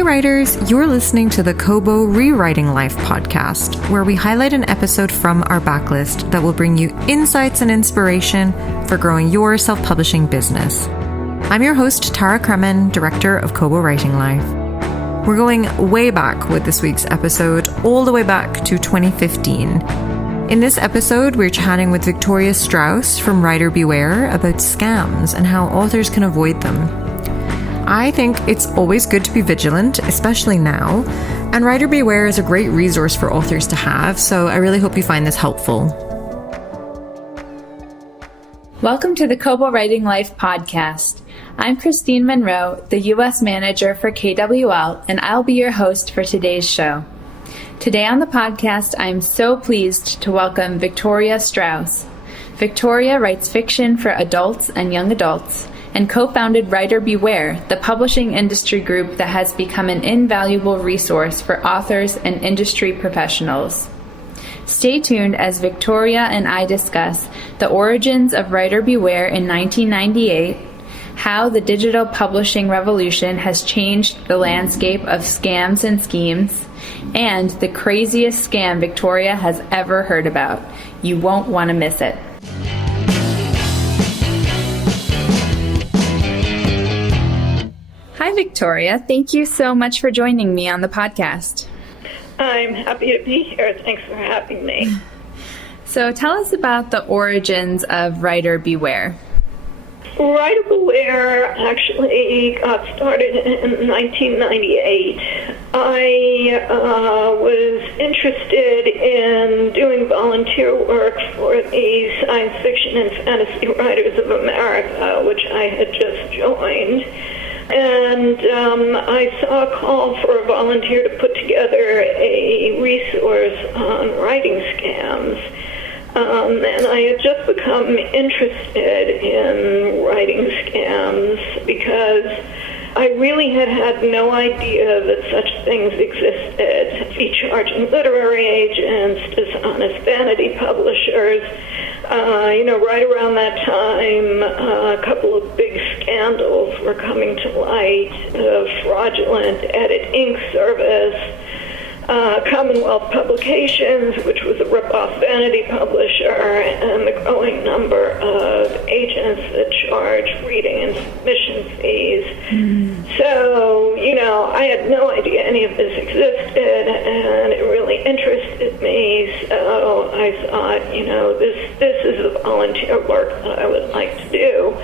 Hey writers, you're listening to the Kobo ReWriting Life podcast, where we highlight an episode from our backlist that will bring you insights and inspiration for growing your self-publishing business. I'm your host, Tara Kremen, director of Kobo Writing Life. We're going way back with this week's episode, all the way back to 2015. In this episode, we're chatting with Victoria Strauss from Writer Beware about scams and how authors can avoid them. I think it's always good to be vigilant, especially now, and Writer Beware is a great resource for authors to have, so I really hope you find this helpful. Welcome to the Kobo Writing Life podcast. I'm Christine Monroe, the U.S. manager for KWL, and I'll be your host for today's show. Today on the podcast, I'm so pleased to welcome Victoria Strauss. Victoria writes fiction for adults and young adults, and co-founded Writer Beware, the publishing industry group that has become an invaluable resource for authors and industry professionals. Stay tuned as Victoria and I discuss the origins of Writer Beware in 1998, how the digital publishing revolution has changed the landscape of scams and schemes, and the craziest scam Victoria has ever heard about. You won't want to miss it. Hi, Victoria. Thank you so much for joining me on the podcast. I'm happy to be here. Thanks for having me. So tell us about the origins of Writer Beware. Writer Beware actually got started in 1998. I was interested in doing volunteer work for the Science Fiction and Fantasy Writers of America, which I had just joined. And I saw a call for a volunteer to put together a resource on writing scams. And I had just become interested in writing scams because I really had no idea that such things existed. Fee charging literary agents, dishonest vanity publishers. Right around that time, a couple of big scandals were coming to light. The fraudulent Edit Inc. service, Commonwealth Publications, which was a rip-off vanity publisher, and the growing number of agents that charge reading and submission fees. So, I had no idea any of this existed, and it really interested me. So I thought, this is the volunteer work that I would like to do.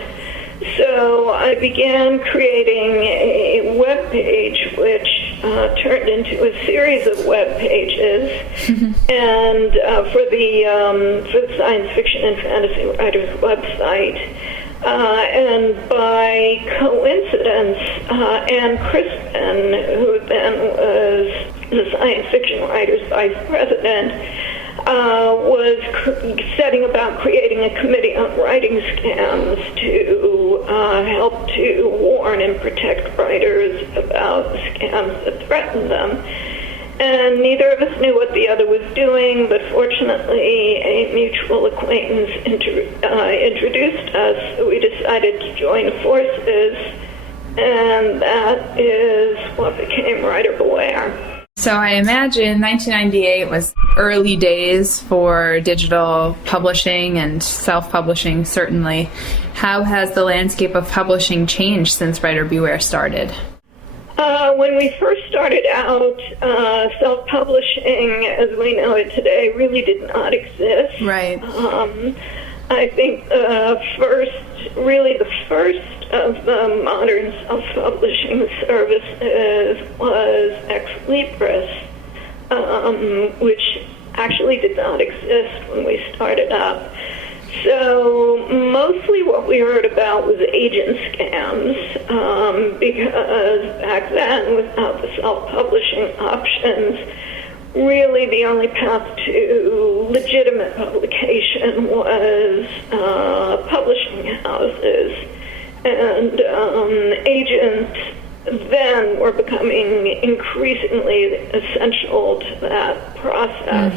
So I began creating a web page, which turned into a series of web pages, and for the Science Fiction and Fantasy Writers website. And by coincidence, Ann Crispin, who then was the Science Fiction Writers Vice President, was setting about creating a committee on writing scams to help to warn and protect writers about the scams that threaten them. And neither of us knew what the other was doing, but fortunately a mutual acquaintance introduced us, so we decided to join forces, and that is what became Writer Beware. So I imagine 1998 was early days for digital publishing and self-publishing, certainly. How has the landscape of publishing changed since Writer Beware started? When we first started out, self-publishing, as we know it today, really did not exist. Right. I think the first of the modern self-publishing services was Ex Libris, which actually did not exist when we started up. So mostly what we heard about was agent scams, because back then, without the self-publishing options, really the only path to legitimate publication was publishing houses. And agents then were becoming increasingly essential to that process.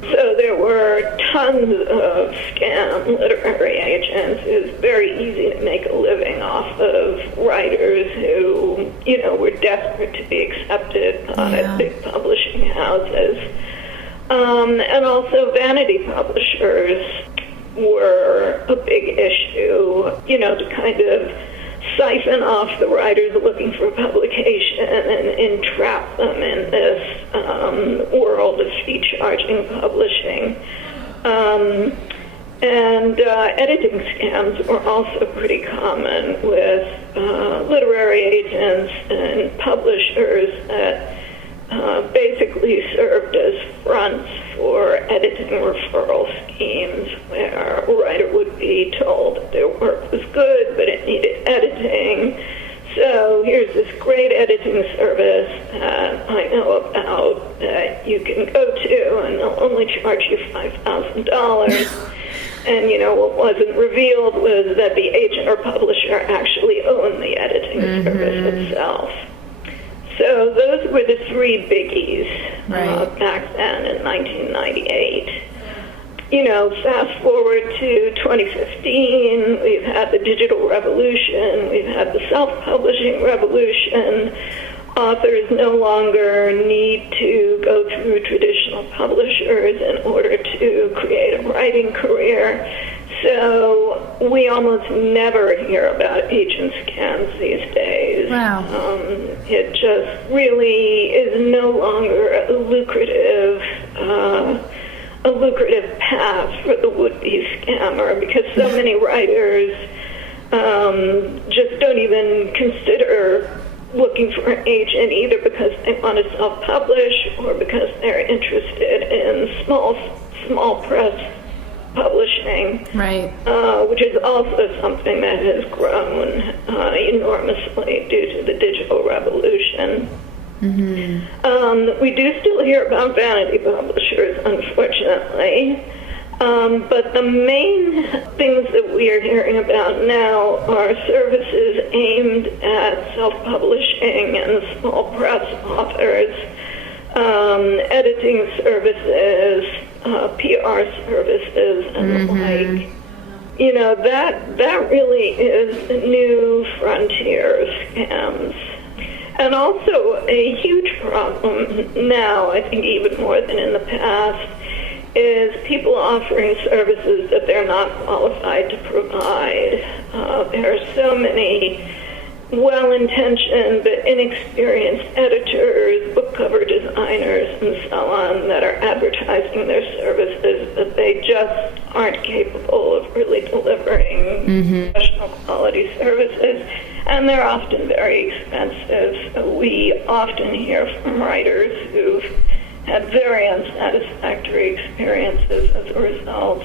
So there were tons of scam literary agents. It was very easy to make a living off of writers who, were desperate to be accepted by big publishing houses. And also vanity publishers were a big issue, to kind of siphon off the writers looking for publication and entrap them in this world of fee-charging publishing. And editing scams were also pretty common with literary agents and publishers that basically served as fronts for editing referral schemes, where a writer would be told that their work was good, but it needed editing. So here's this great editing service that I know about that you can go to, and they'll only charge you $5,000. And, what wasn't revealed was that the agent or publisher actually owned the editing service itself. So those were the three biggies back then in 1998. Fast forward to 2015, we've had the digital revolution, we've had the self-publishing revolution. Authors no longer need to go through traditional publishers in order to create a writing career. So we almost never hear about agent scams these days. Wow. It just really is no longer a lucrative path for the would-be scammer, because so many writers just don't even consider looking for an agent, either because they want to self-publish or because they're interested in small press publishing, right? Which is also something that has grown enormously due to the digital revolution. Mm-hmm. We do still hear about vanity publishers, unfortunately. But the main things that we are hearing about now are services aimed at self-publishing and small press authors, editing services, PR services, and the like. That really is the new frontier of scams. And also a huge problem now, I think even more than in the past, is people offering services that they're not qualified to provide. There are so many well-intentioned but inexperienced editors, book cover designers, and so on that are advertising their services, but they just aren't capable of really delivering professional quality services. And they're often very expensive. So we often hear from writers who've had very unsatisfactory experiences as a result.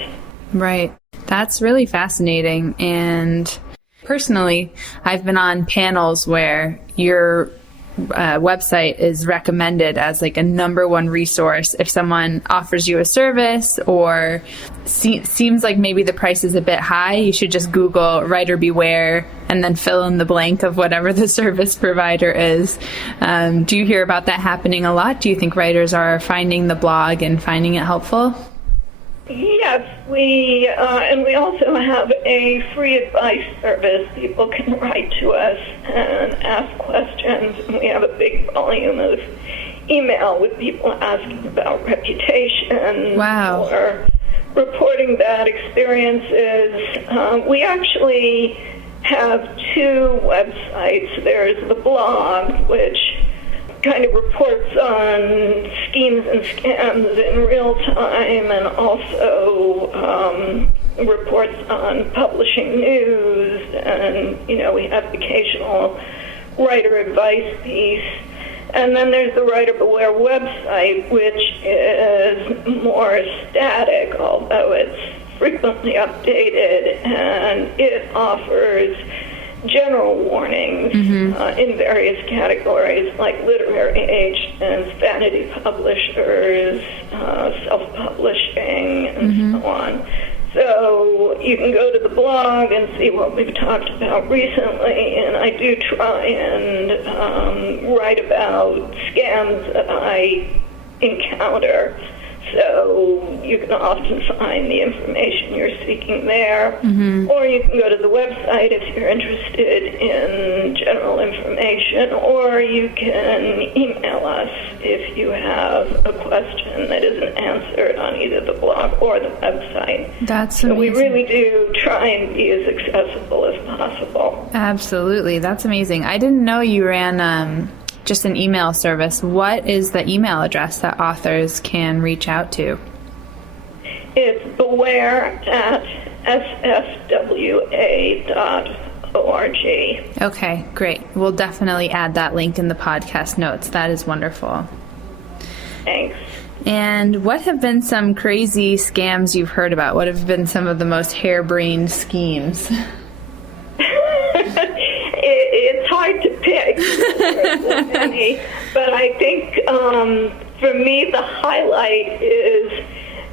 Right. That's really fascinating. And personally, I've been on panels where your website is recommended as like a number one resource if someone offers you a service or seems like maybe the price is a bit high. You should just Google writer beware and then fill in the blank of whatever the service provider is. Do you hear about that happening a lot? Do you think writers are finding the blog and finding it helpful? Yes, and we also have a free advice service. People can write to us and ask questions, and we have a big volume of email with people asking about reputation or reporting bad experiences. We actually have two websites. There's the blog, which kind of reports on schemes and scams in real time, and also reports on publishing news, and we have the occasional writer advice piece. And then there's the Writer Beware website, which is more static, although it's frequently updated, and it offers general warnings in various categories like literary agents, vanity publishers, self-publishing, and so on. So you can go to the blog and see what we've talked about recently, and I do try and write about scams that I encounter. So you can often find the information you're seeking there, or you can go to the website if you're interested in general information, or you can email us if you have a question that isn't answered on either the blog or the website. That's so amazing. We really do try and be as accessible as possible. Absolutely. That's amazing. I didn't know you ran just an email service. What is the email address that authors can reach out to? It's beware@sswa.org. Okay, great. We'll definitely add that link in the podcast notes. That is wonderful. Thanks. And what have been some crazy scams you've heard about? What have been some of the most harebrained schemes? It's hard to pick, but I think for me the highlight is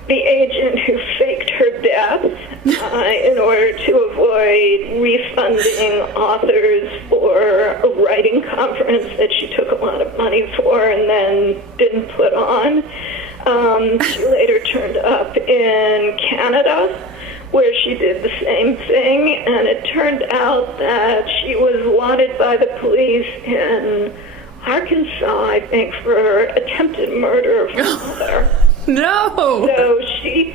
the agent who faked her death in order to avoid refunding authors for a writing conference that she took a lot of money for and then didn't put on. She later turned up in Canada, where she did the same thing, and it turned out that she was wanted by the police in Arkansas, I think, for attempted murder of her mother. No! So she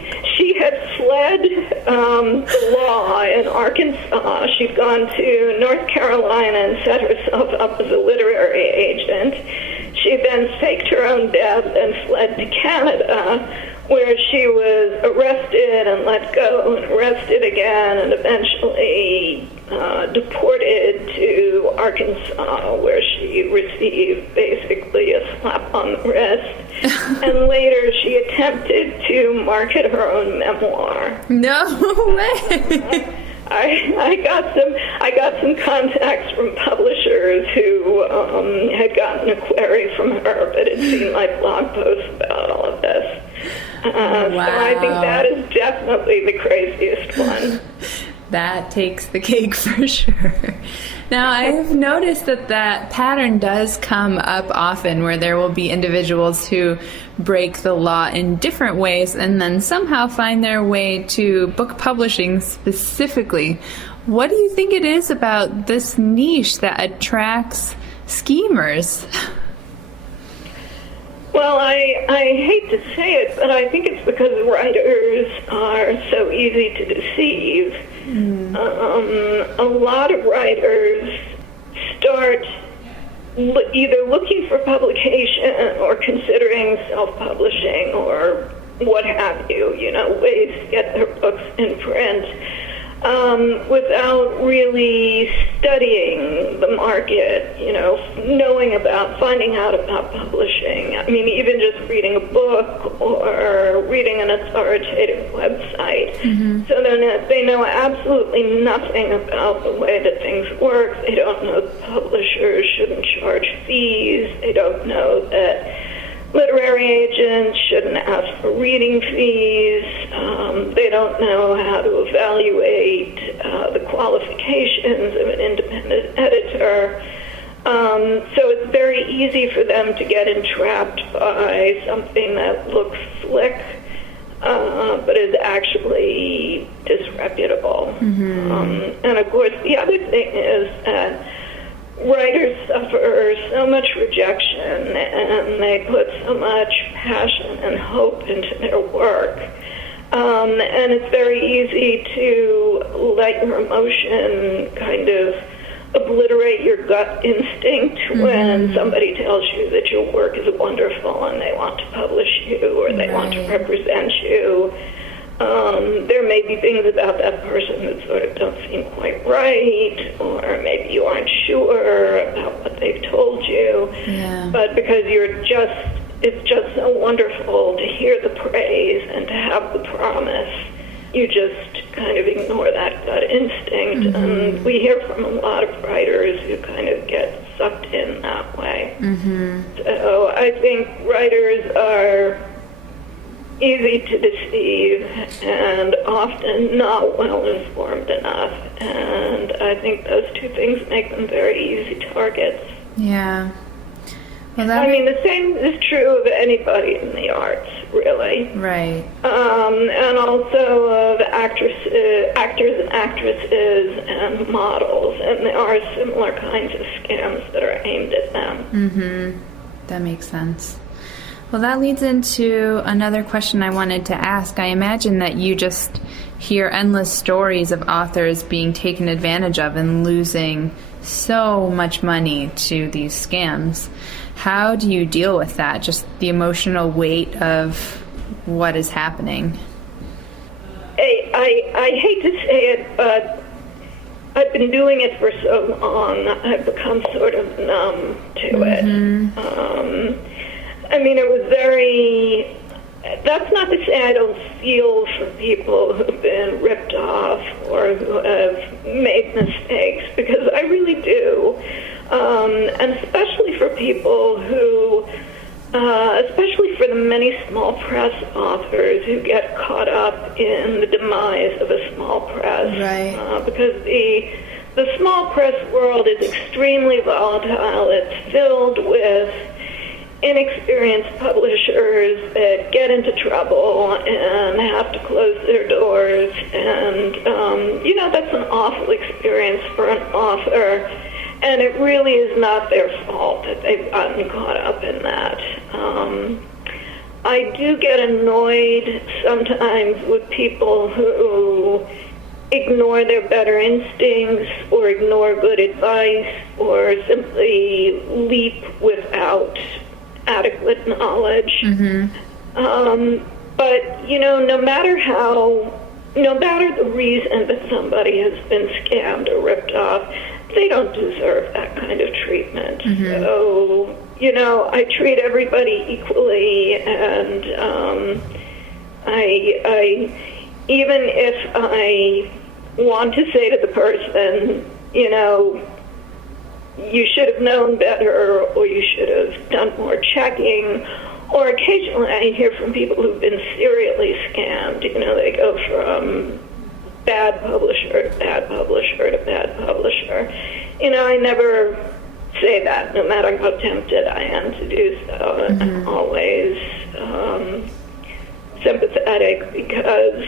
had fled the law in Arkansas. She'd gone to North Carolina and set herself up as a literary agent. She then faked her own death and fled to Canada, where she was arrested and let go and arrested again and eventually deported to Arkansas, where she received basically a slap on the wrist. And later she attempted to market her own memoir. No way! I got some contacts from publishers who had gotten a query from her, but had seen my blog posts about all of this. Wow. So I think that is definitely the craziest one. That takes the cake for sure. Now, I have noticed that pattern does come up often, where there will be individuals who break the law in different ways and then somehow find their way to book publishing specifically. What do you think it is about this niche that attracts schemers? Well, I hate to say it, but I think it's because writers are so easy to deceive. A lot of writers start either looking for publication or considering self-publishing or what have you, ways to get their books in print, without really studying the market, finding out about publishing. I mean, even just reading a book or reading an authoritative website. So they know absolutely nothing about the way that things work. They don't know that publishers shouldn't charge fees. They don't know that literary agents shouldn't ask for reading fees. They don't know how to evaluate the qualifications of an independent editor. So it's very easy for them to get entrapped by something that looks slick, but is actually disreputable. And of course, the other thing is that writers suffer so much rejection and they put so much passion and hope into their work. And it's very easy to let your emotion kind of obliterate your gut instinct when somebody tells you that your work is wonderful and they want to publish you or they want to represent you. There may be things about that person that sort of don't seem quite right, or maybe you aren't sure about what they've told you. But because it's just so wonderful to hear the praise and to have the promise, you just kind of ignore that gut instinct. And we hear from a lot of writers who kind of get sucked in that way. So I think writers are easy to deceive and often not well informed enough, and I think those two things make them very easy targets. Yeah. I mean, the same is true of anybody in the arts, really. Right. And also of actors and actresses and models, and there are similar kinds of scams that are aimed at them. Mm-hmm. That makes sense. Well, that leads into another question I wanted to ask. I imagine that you just hear endless stories of authors being taken advantage of and losing so much money to these scams. How do you deal with that? Just the emotional weight of what is happening? I hate to say it, but I've been doing it for so long, I've become sort of numb to it. I mean, it was very... That's not to say I don't feel for people who've been ripped off or who have made mistakes, because I really do. And especially for people who, especially for the many small press authors who get caught up in the demise of a small press. Right. Because the small press world is extremely volatile. It's filled with inexperienced publishers that get into trouble and have to close their doors. And, that's an awful experience for an author. And it really is not their fault that they've gotten caught up in that. I do get annoyed sometimes with people who ignore their better instincts or ignore good advice or simply leap without adequate knowledge. But, no matter the reason that somebody has been scammed or ripped off, they don't deserve that kind of treatment. So, I treat everybody equally, and I even if I want to say to the person, you should have known better, or you should have done more checking, or occasionally I hear from people who've been serially scammed. They go from bad publisher to bad publisher to bad publisher. I never say that, no matter how tempted I am to do so. I'm always sympathetic because,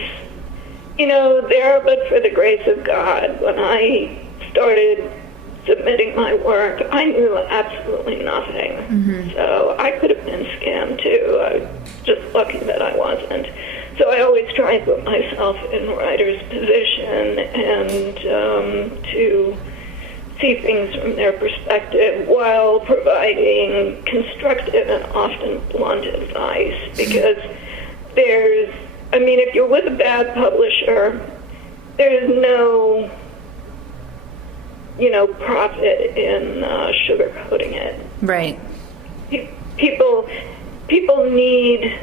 there, but for the grace of God, when I started submitting my work, I knew absolutely nothing. So I could have been scammed too. I was just lucky that I wasn't. So I always try and put myself in writer's position and to see things from their perspective while providing constructive and often blunt advice. Because if you're with a bad publisher, there's no profit in sugarcoating it. Right. People need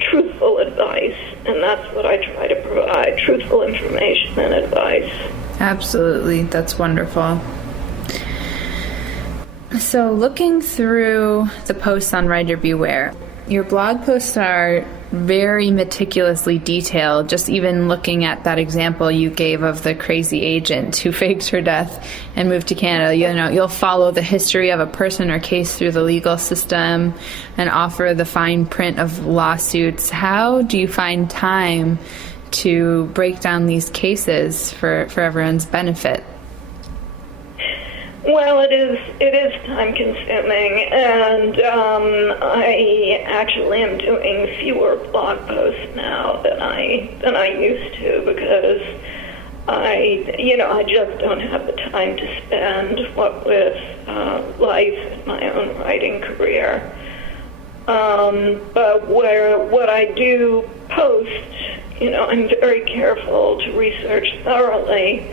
truthful advice, and that's what I try to provide, truthful information and advice. Absolutely. That's wonderful. So looking through the posts on Writer Beware, your blog posts are very meticulously detailed. Just even looking at that example you gave of the crazy agent who faked her death and moved to Canada, you'll follow the history of a person or case through the legal system and offer the fine print of lawsuits. How do you find time to break down these cases for everyone's benefit? Well, it is time consuming, and I actually am doing fewer blog posts now than I used to, because I just don't have the time to spend, what with life and my own writing career. But what I do post, I'm very careful to research thoroughly.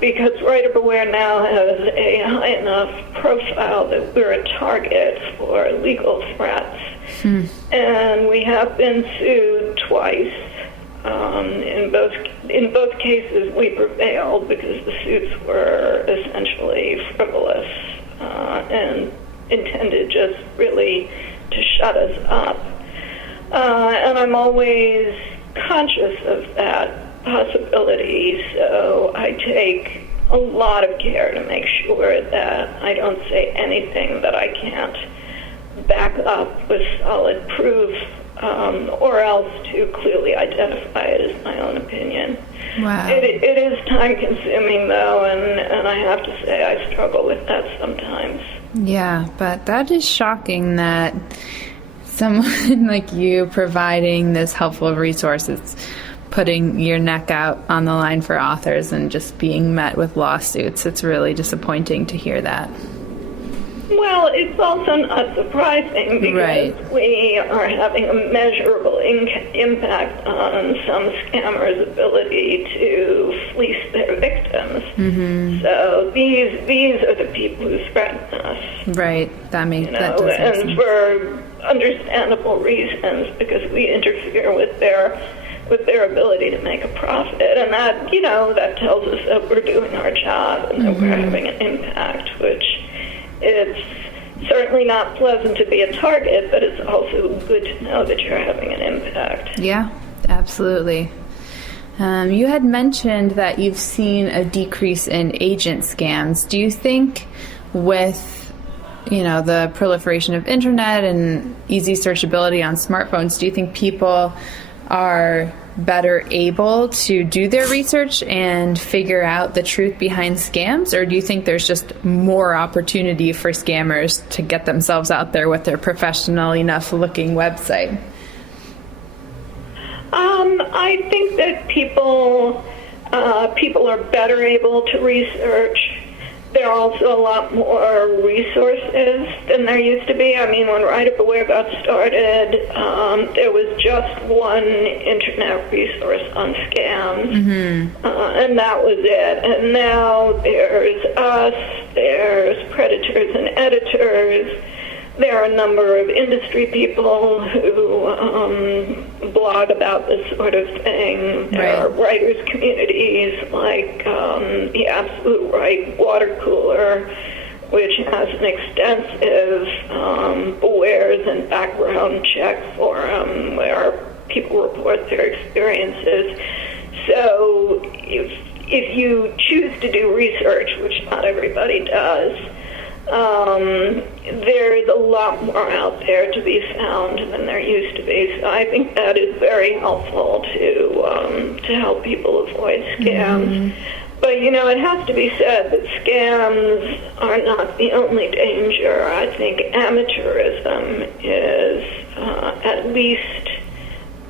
Because Writer Beware now has a high enough profile that we're a target for legal threats. And we have been sued twice. In both cases, we prevailed because the suits were essentially frivolous and intended just really to shut us up. And I'm always conscious of that possibility, so I take a lot of care to make sure that I don't say anything that I can't back up with solid proof, or else to clearly identify it as my own opinion. Wow. It is time-consuming, though, and I have to say I struggle with that sometimes. Yeah, but that is shocking that someone like you providing this helpful resources, putting your neck out on the line for authors and just being met with lawsuits. It's really disappointing to hear that. Well, it's also not surprising because we are having a measurable impact on some scammers' ability to fleece their victims. Mm-hmm. So these are the people who threaten us. Right. That makes that does make sense. For understandable reasons, because we interfere with their ability to make a profit, and that tells us that we're doing our job and that we're having an impact, which it's certainly not pleasant to be a target, but it's also good to know that you're having an impact. Yeah, absolutely. You had mentioned that you've seen a decrease in agent scams. Do you think with the proliferation of internet and easy searchability on smartphones, do you think people are better able to do their research and figure out the truth behind scams, or do you think there's just more opportunity for scammers to get themselves out there with their professional enough looking website? I think that people are better able to research. There are also a lot more resources than there used to be. I mean, when WriteUpAware got started, there was just one internet resource on scams, and that was it. And now there's us, there's predators and editors. There are a number of industry people who blog about this sort of thing. There are writers' communities like the Absolute Right Water Cooler, which has an extensive awares and background check forum where people report their experiences. So if you choose to do research, which not everybody does, there is a lot more out there to be found than there used to be. So I think that is very helpful to help people avoid scams. But, it has to be said that scams are not the only danger. I think amateurism is at least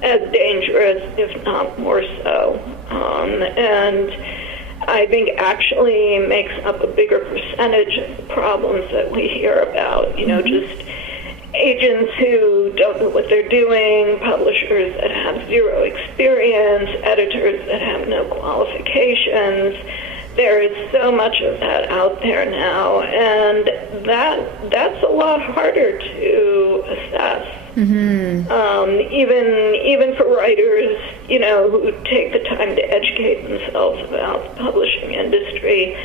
as dangerous, if not more so. And I think actually makes up a bigger percentage of the problems that we hear about, just agents who don't know what they're doing, publishers that have zero experience, editors that have no qualifications. There is so much of that out there now, and that's a lot harder to assess. Even for writers, who take the time to educate themselves about the publishing industry.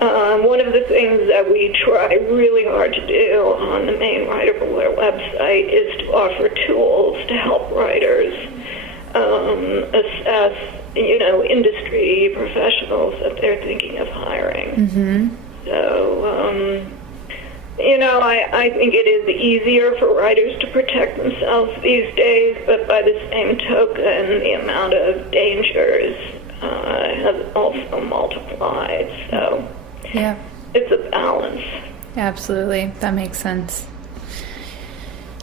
One of the things that we try really hard to do on the main WriteUpAware website is to offer tools to help writers assess, industry professionals that they're thinking of hiring. So, I think it is easier for writers to protect themselves these days, but by the same token, the amount of dangers has also multiplied. So it's a balance. Absolutely. That makes sense.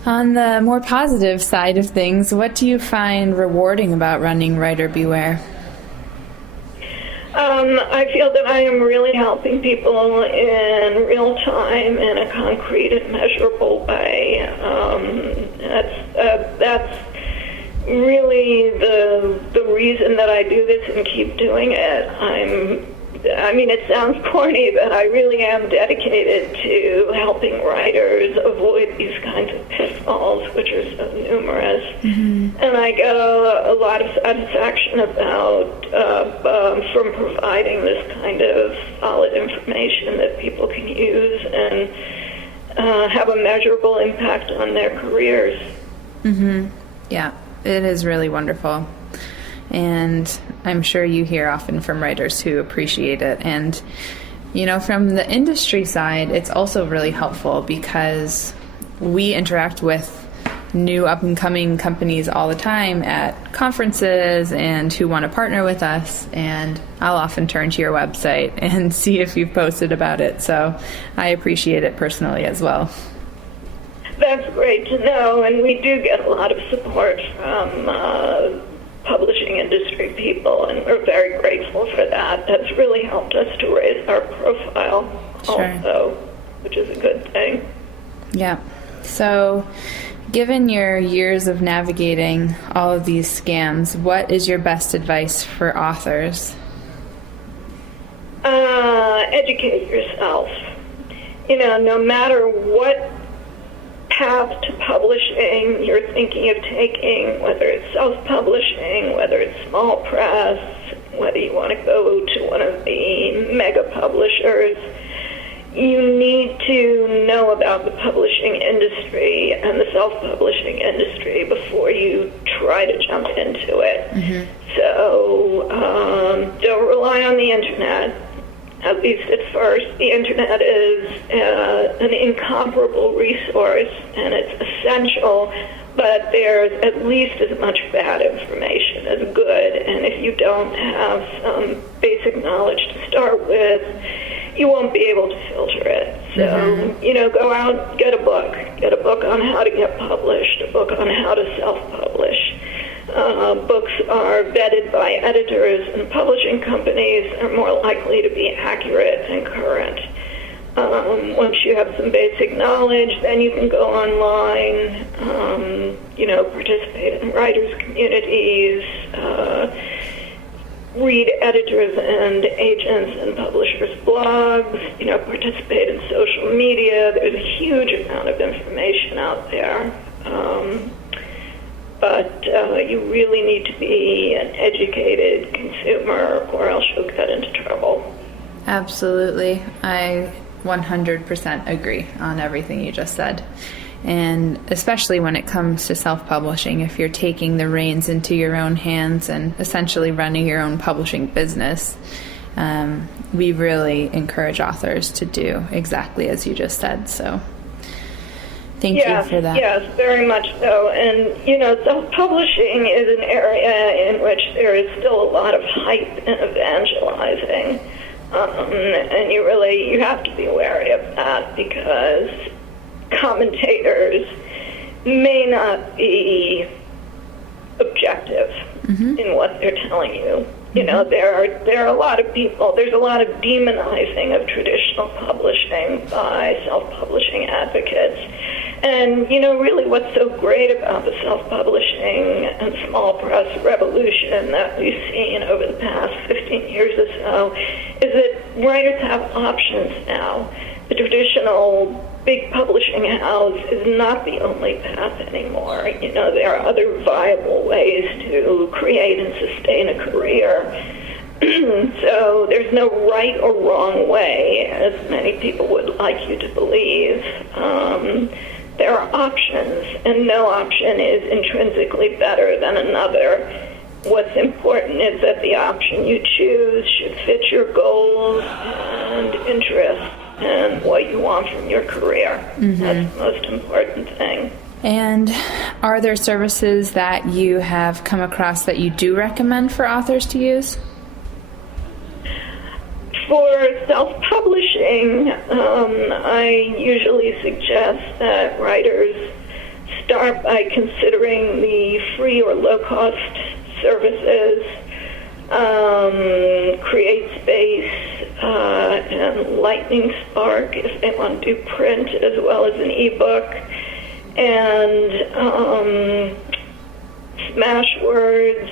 On the more positive side of things, what do you find rewarding about running Writer Beware? I feel that I am really helping people in real time in a concrete and measurable way. That's really the reason that I do this and keep doing it. It sounds corny, but I really am dedicated to helping writers avoid these kinds of pitfalls, which are so numerous. And I get a lot of satisfaction from providing this kind of solid information that people can use and have a measurable impact on their careers. Yeah, it is really wonderful. And I'm sure you hear often from writers who appreciate it. And, from the industry side, it's also really helpful because we interact with new up-and-coming companies all the time at conferences and who want to partner with us, and I'll often turn to your website and see if you've posted about it, so I appreciate it personally as well. That's great to know, and we do get a lot of support from publishing industry people, and we're very grateful for that. That's really helped us to raise our profile also, which is a good thing. Yeah. So, given your years of navigating all of these scams, what is your best advice for authors? Educate yourself. No matter what path to publishing you're thinking of taking, whether it's self-publishing, whether it's small press, whether you want to go to one of the mega publishers, you need to know about the publishing industry and the self-publishing industry before you try to jump into it. Mm-hmm. So don't rely on the internet, at least at first. The internet is an incomparable resource, and it's essential, but there's at least as much bad information as good, and if you don't have some basic knowledge to start with, you won't be able to filter it. So, go out, get a book on how to get published, a book on how to self-publish. Books are vetted by editors and publishing companies, are more likely to be accurate and current. Once you have some basic knowledge, then you can go online, participate in writers' communities, read editors and agents and publishers' blogs, participate in social media. There's a huge amount of information out there. But you really need to be an educated consumer, or else you'll get into trouble. Absolutely. I 100% agree on everything you just said. And especially when it comes to self-publishing, if you're taking the reins into your own hands and essentially running your own publishing business, we really encourage authors to do exactly as you just said. So thank you for that. Yes, very much so. And, self-publishing is an area in which there is still a lot of hype and evangelizing. And you have to be wary of that, because commentators may not be objective in what they're telling you. There are a lot of people, there's a lot of demonizing of traditional publishing by self-publishing advocates. And, really what's so great about the self-publishing and small press revolution that we've seen over the past 15 years or so is that writers have options now. The traditional big publishing house is not the only path anymore. There are other viable ways to create and sustain a career. So there's no right or wrong way, as many people would like you to believe. There are options, and no option is intrinsically better than another. What's important is that the option you choose should fit your goals and interests and what you want from your career. That's the most important thing. And are there services that you have come across that you do recommend for authors to use? For self-publishing, I usually suggest that writers start by considering the free or low-cost services, CreateSpace, and Lightning Spark if they want to do print as well as an ebook, and Smashwords,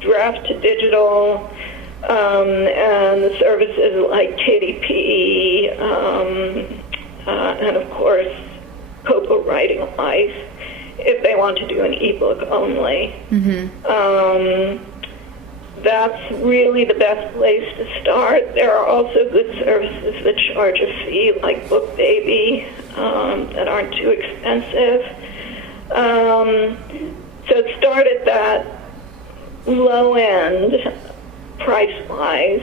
Draft to Digital, and the services like KDP, and of course Kobo Writing Life if they want to do an ebook only. That's really the best place to start. There are also good services that charge a fee, like BookBaby, that aren't too expensive. So start at that. low end price-wise.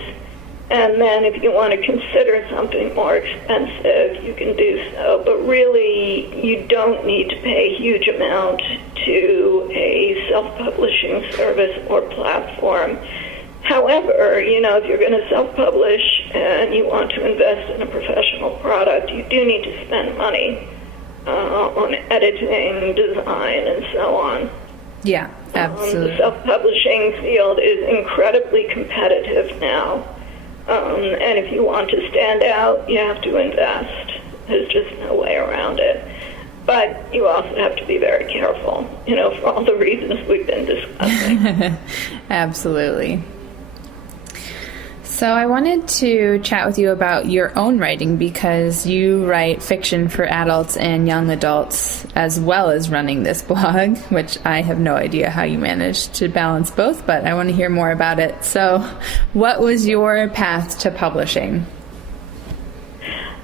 And then if you want to consider something more expensive, you can do so. But really, you don't need to pay a huge amount to a self-publishing service or platform. However, if you're going to self-publish and you want to invest in a professional product, you do need to spend money on editing, design, and so on. Yeah, absolutely. The self-publishing field is incredibly competitive now. And if you want to stand out, you have to invest. There's just no way around it. But you also have to be very careful, for all the reasons we've been discussing. Absolutely. So I wanted to chat with you about your own writing, because you write fiction for adults and young adults, as well as running this blog, which I have no idea how you managed to balance both, but I want to hear more about it. So what was your path to publishing?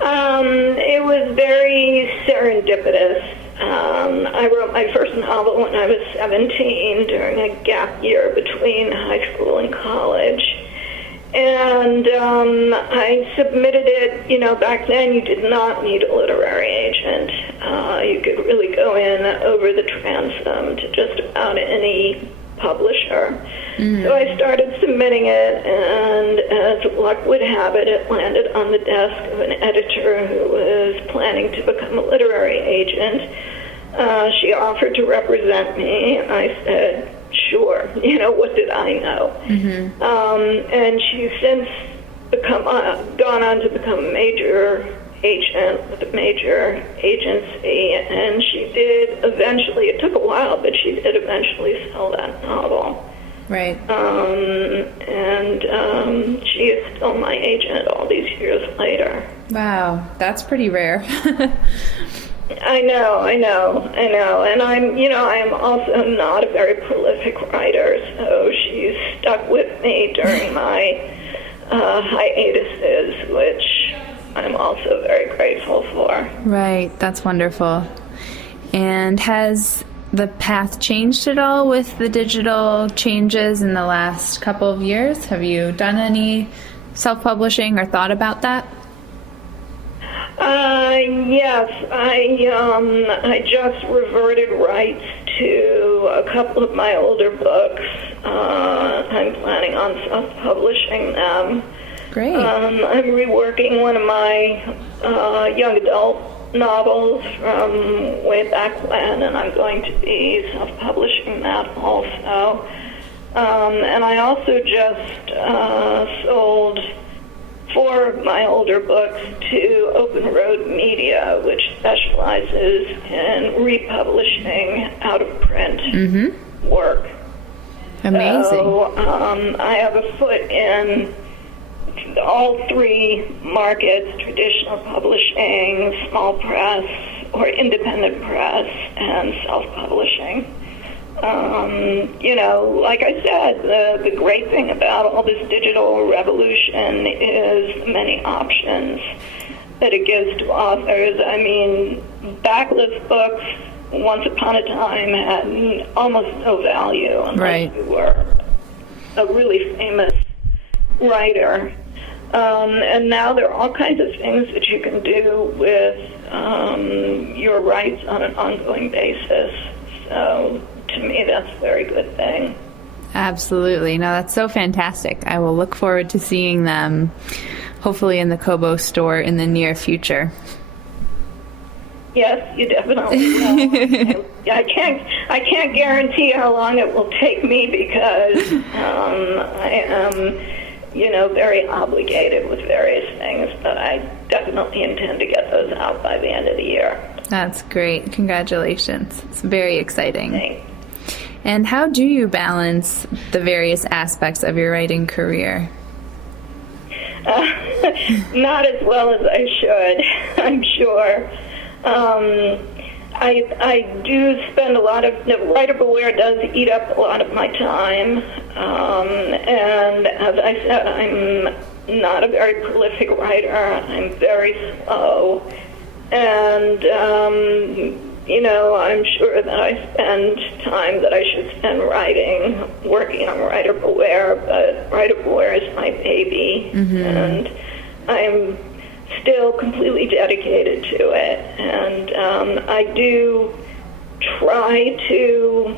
It was very serendipitous. I wrote my first novel when I was 17 during a gap year between high school and college. And I submitted it. Back then you did not need a literary agent. You could really go in over the transom to just about any publisher. So I started submitting it, and as luck would have it, it landed on the desk of an editor who was planning to become a literary agent. She offered to represent me. I said, sure. What did I know? And she's since gone on to become a major agent with a major agency, and she did eventually, it took a while, but she did eventually sell that novel. Right. And she is still my agent all these years later. Wow, that's pretty rare. I know. And I'm also not a very prolific writer, so she's stuck with me during my hiatuses, which I'm also very grateful for. Right, that's wonderful. And has the path changed at all with the digital changes in the last couple of years? Have you done any self-publishing or thought about that? Yes, I just reverted rights to a couple of my older books. I'm planning on self-publishing them. Great. I'm reworking one of my young adult novels from way back when, and I'm going to be self-publishing that also. And I also just sold 4 of my older books to Open Road Media, which specializes in republishing out-of-print work. Amazing. So I have a foot in all 3 markets: traditional publishing, small press or independent press, and self-publishing. Like I said, the great thing about all this digital revolution is the many options that it gives to authors. I mean, backlist books once upon a time had almost no value unless you were a really famous writer. And now there are all kinds of things that you can do with your rights on an ongoing basis. So to me, that's a very good thing. Absolutely. No, that's so fantastic. I will look forward to seeing them, hopefully in the Kobo store in the near future. Yes, you definitely will. I can't guarantee how long it will take me because I am, very obligated with various things, but I definitely intend to get those out by the end of the year. That's great. Congratulations. It's very exciting. Thanks. And how do you balance the various aspects of your writing career? Not as well as I should, I'm sure. I do spend a lot of, Writer Beware does eat up a lot of my time, and as I said, I'm not a very prolific writer. I'm very slow, and I'm sure that I spend time that I should spend writing, working on Writer Beware, but Writer Beware is my baby, and I'm still completely dedicated to it. And I do try to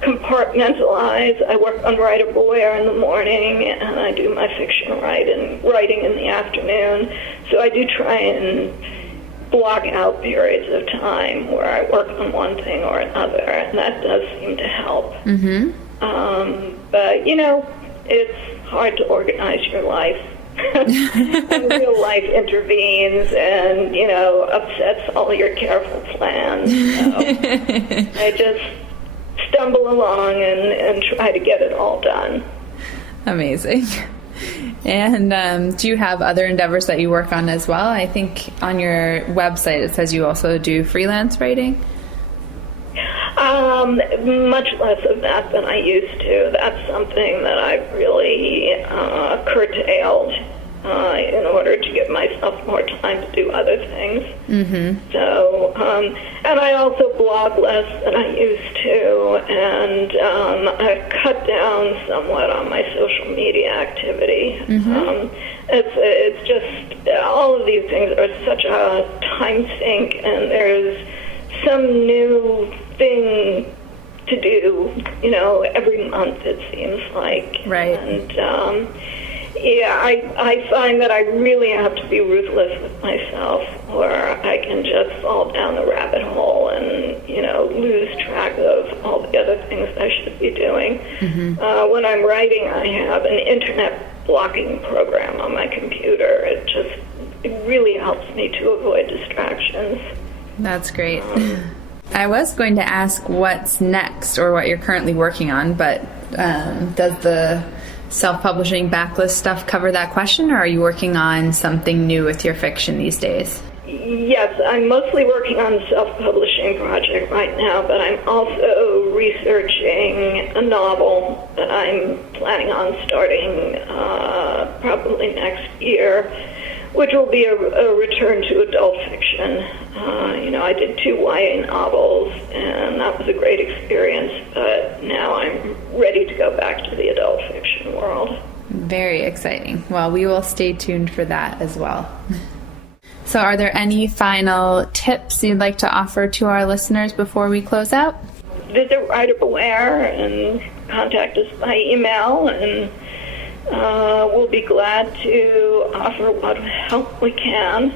compartmentalize. I work on Writer Beware in the morning, and I do my fiction writing in the afternoon. So I do try and block out periods of time where I work on one thing or another, and that does seem to help. But, it's hard to organize your life. And real life intervenes and, upsets all your careful plans. So I just stumble along and try to get it all done. Amazing. And do you have other endeavors that you work on as well? I think on your website it says you also do freelance writing. Much less of that than I used to. That's something that I've really curtailed in order to give myself more time to do other things. So, and I also blog less than I used to, and I've cut down somewhat on my social media activity. It's just, all of these things are such a time sink, and there's some new thing to do, every month it seems like. Right. And I find that I really have to be ruthless with myself, or I can just fall down the rabbit hole and, lose track of all the other things I should be doing. When I'm writing, I have an internet blocking program on my computer. It really helps me to avoid distractions. That's great. I was going to ask what's next or what you're currently working on, but does the self-publishing backlist stuff cover that question, or are you working on something new with your fiction these days? Yes, I'm mostly working on the self-publishing project right now, but I'm also researching a novel that I'm planning on starting probably next year, which will be a return to adult fiction. I did 2 YA novels, and that was a great experience, but now I'm ready to go back to the adult fiction world. Very exciting. Well, we will stay tuned for that as well. So are there any final tips you'd like to offer to our listeners before we close out? Visit Writer Beware and contact us by email, and we'll be glad to offer what help we can.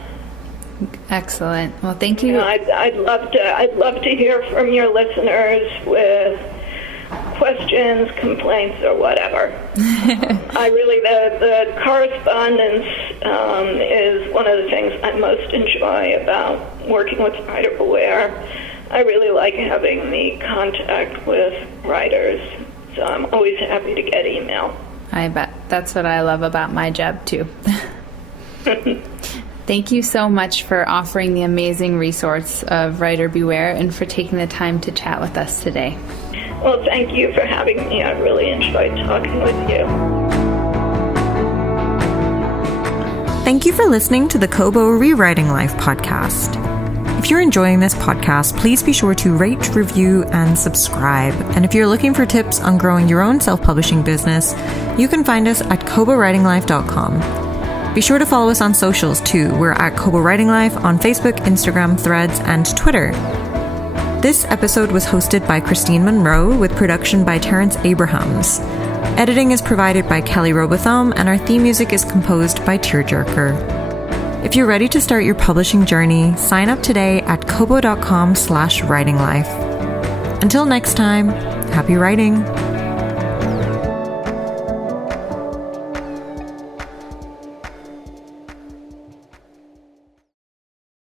Excellent. Well, thank you. I'd love to hear from your listeners with questions, complaints, or whatever. The correspondence is one of the things I most enjoy about working with Writer Beware. I really like having the contact with writers, so I'm always happy to get email. I bet. That's what I love about my job, too. Thank you so much for offering the amazing resource of Writer Beware and for taking the time to chat with us today. Well, thank you for having me. I really enjoyed talking with you. Thank you for listening to the Kobo Rewriting Life podcast. If you're enjoying this podcast, please be sure to rate, review, and subscribe. And if you're looking for tips on growing your own self-publishing business, you can find us at KoboWritingLife.com. Be sure to follow us on socials too. We're at Kobo Writing Life on Facebook, Instagram, Threads, and Twitter. This episode was hosted by Christine Monroe with production by Terrence Abrahams. Editing is provided by Kelly Robotham, and our theme music is composed by Tearjerker. If you're ready to start your publishing journey, sign up today at kobo.com/writinglife. Until next time, happy writing!